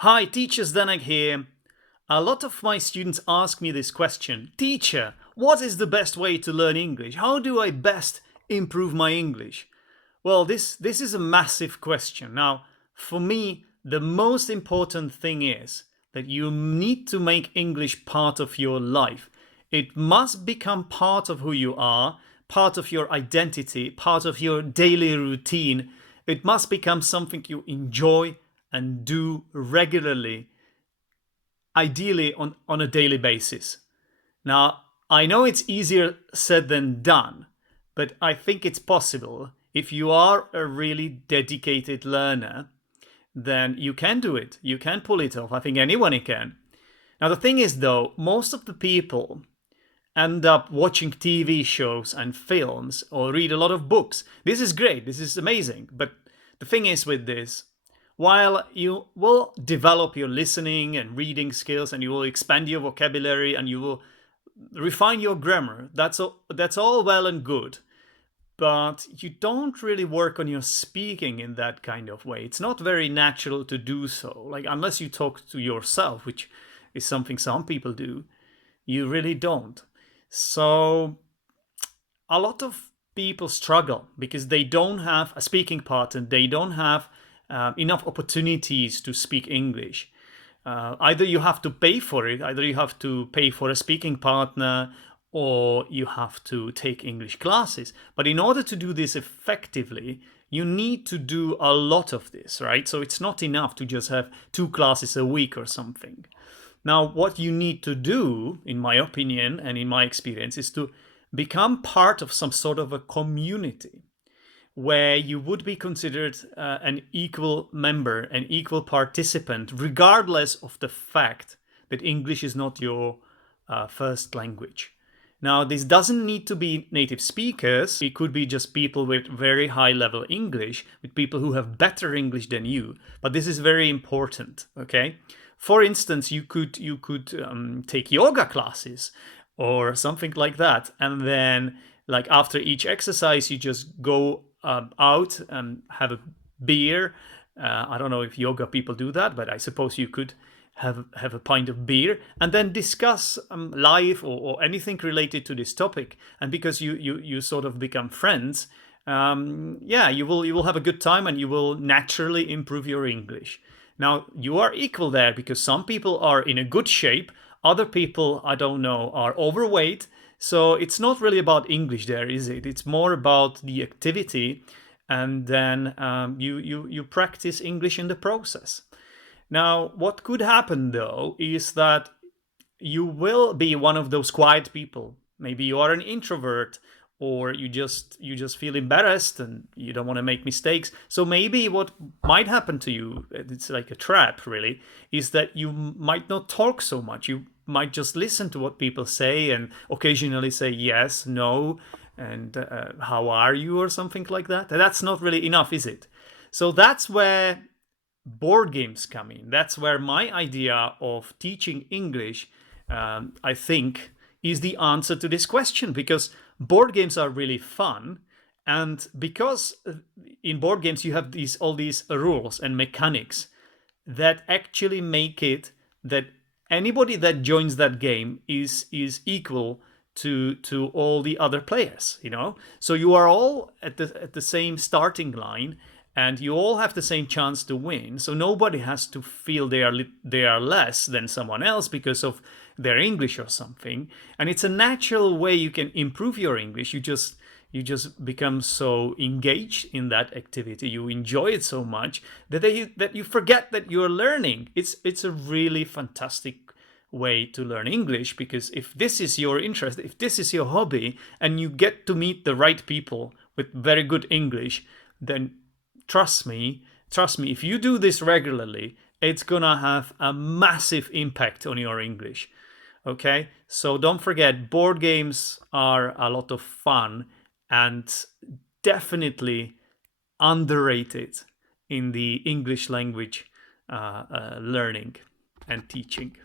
Hi, Teacher Zdenek here. A lot of my students ask me this question. Teacher, what is the best way to learn English? How do I best improve my English? Well, this is a massive question. Now, for me, the most important thing is that you need to make English part of your life. It must become part of who you are, part of your identity, part of your daily routine. It must become something you enjoy and do regularly, ideally on a daily basis. Now, I know it's easier said than done, but I think it's possible. If you are a really dedicated learner, then you can do it. You can pull it off. I think anyone can. Now, the thing is, though, most of the people end up watching TV shows and films or read a lot of books. This is great. This is amazing. But the thing is with this, while you will develop your listening and reading skills and you will expand your vocabulary and you will refine your grammar, that's all well and good, but you don't really work on your speaking in that kind of way. It's not very natural to do so, like unless you talk to yourself, which is something some people do. You really don't. So a lot of people struggle because they don't have a speaking partner, they don't have enough opportunities to speak English. Either you have to pay for it, either you have to pay for a speaking partner, or you have to take English classes. But in order to do this effectively, you need to do a lot of this, right? So it's not enough to just have 2 classes a week or something. Now, what you need to do, in my opinion and in my experience, is to become part of some sort of a community where you would be considered an equal member, an equal participant, regardless of the fact that English is not your first language. Now, this doesn't need to be native speakers. It could be just people with very high level English, with people who have better English than you. But this is very important, okay? For instance, you could take yoga classes or something like that, and then like after each exercise, you just go out and have a beer. I don't know if yoga people do that, but I suppose you could have a pint of beer and then discuss life or anything related to this topic. And because you sort of become friends, yeah, you will have a good time and you will naturally improve your English. Now, you are equal there because some people are in a good shape, other people, I don't know, are overweight. So it's not really about English there, is it? It's more about the activity, and then you practice English in the process. Now, what could happen though is that you will be one of those quiet people. Maybe you are an introvert, or you just feel embarrassed and you don't want to make mistakes. So maybe what might happen to you, it's like a trap really, is that you might not talk so much. You might just listen to what people say and occasionally say yes, no, and how are you or something like that. That's not really enough, is it? So that's where board games come in. That's where my idea of teaching English, I think, is the answer to this question, because board games are really fun. And because in board games you have all these rules and mechanics that actually make it that anybody that joins that game is equal to all the other players, you know. So you are all at the same starting line, and you all have the same chance to win. So nobody has to feel they are less than someone else because of their English or something. And it's a natural way you can improve your English. You just become so engaged in that activity. You enjoy it so much that you forget that you're learning. It's a really fantastic way to learn English, because if this is your interest, if this is your hobby, and you get to meet the right people with very good English, then trust me, if you do this regularly, it's gonna have a massive impact on your English. Okay, so don't forget, board games are a lot of fun and definitely underrated in the English language learning and teaching.